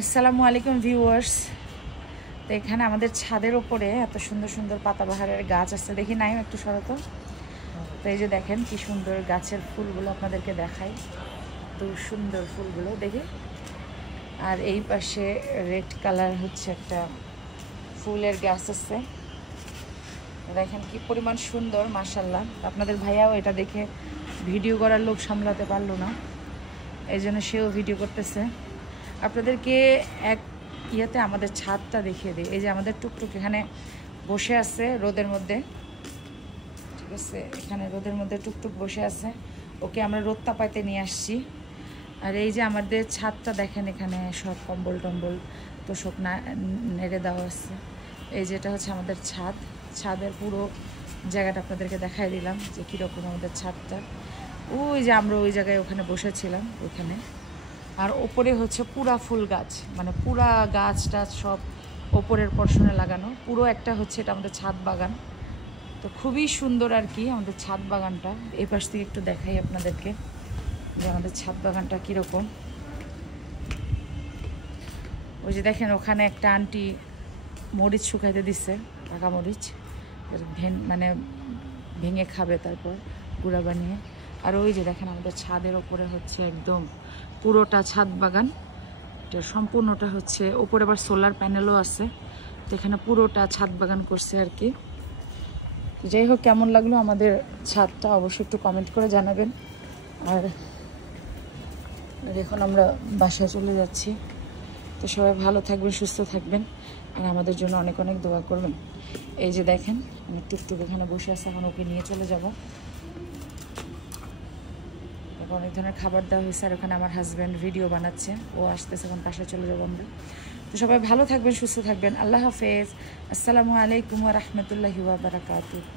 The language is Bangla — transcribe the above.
আসসালামু আলাইকুম ভিউয়ার্স। তো এখানে আমাদের ছাদের ওপরে এত সুন্দর সুন্দর পাতাবাহারের গাছ আছে, দেখি নাই একটু সরত। তো এই যে দেখেন কি সুন্দর গাছের ফুলগুলো আপনাদেরকে দেখাই, তো সুন্দর ফুলগুলো দেখি। আর এই পাশে রেড কালার হচ্ছে একটা ফুলের গাছ আছে, দেখেন কি পরিমাণ সুন্দর মাশাআল্লাহ। আপনাদের ভাইয়াও এটা দেখে ভিডিও করার লোভ সামলাতে পারলো না, এই জন্য সেও ভিডিও করতেছে। আপনাদেরকে এক ইয়েতে আমাদের ছাদটা দেখিয়ে দিই। এই যে আমাদের টুকটুক এখানে বসে আছে রোদের মধ্যে, ঠিক আছে, এখানে রোদের মধ্যে টুকটুক বসে আছে, ওকে আমরা রোদ তাপাইতে নিয়ে আসছি। আর এই যে আমাদের ছাদটা দেখেন, এখানে সব কম্বল টম্বল তোষক না নেড়ে দেওয়া আছে। এই যেটা হচ্ছে আমাদের ছাদ, ছাদের পুরো জায়গাটা আপনাদেরকে দেখাই দিলাম যে কীরকম আমাদের ছাদটা। ওই যে আমরা ওই জায়গায় ওখানে বসেছিলাম ওখানে। আর ওপরে হচ্ছে পুরা ফুল গাছ, মানে পুরা গাছটা সব ওপরের পর্ষণে লাগানো, পুরো একটা হচ্ছে এটা আমাদের ছাদ বাগান। তো খুবই সুন্দর আর কি আমাদের ছাদ বাগানটা। এই পাশ থেকে একটু দেখাই আপনাদেরকে যে আমাদের ছাদ বাগানটা কীরকম। ওই যে দেখেন ওখানে একটা আন্টি মরিচ শুকাইতে দিচ্ছে, পাকা মরিচ, মানে ভেঙে খাবে তারপর গুঁড়া বানিয়ে। আর ওই যে দেখেন আমাদের ছাদের ওপরে হচ্ছে একদম পুরোটা ছাদ বাগান, এটা সম্পূর্ণটা হচ্ছে ওপরে আবার সোলার প্যানেলও আছে। তো এখানে পুরোটা ছাদ বাগান করছে আর কি। যাই হোক, কেমন লাগলো আমাদের ছাদটা অবশ্যই একটু কমেন্ট করে জানাবেন। আর এখন আমরা বাসায় চলে যাচ্ছি। তো সবাই ভালো থাকবেন, সুস্থ থাকবেন, আর আমাদের জন্য অনেক অনেক দোয়া করবেন। এই যে দেখেন আমি টুকটুক এখানে বসে আছে, এখন ওকে নিয়ে চলে যাব। অনেক ধরনের খাবার দেওয়া হয়েছে, আর ওখানে আমার হাজব্যান্ড ভিডিও বানাচ্ছে, ও আসতেছে, এখন পাশে চলে যাবো আমরা। তো সবাই ভালো থাকবেন, সুস্থ থাকবেন। আল্লাহ হাফেজ। আসসালামু আলাইকুম ওয়া রাহমাতুল্লাহি ওয়া বারাকাতুহু।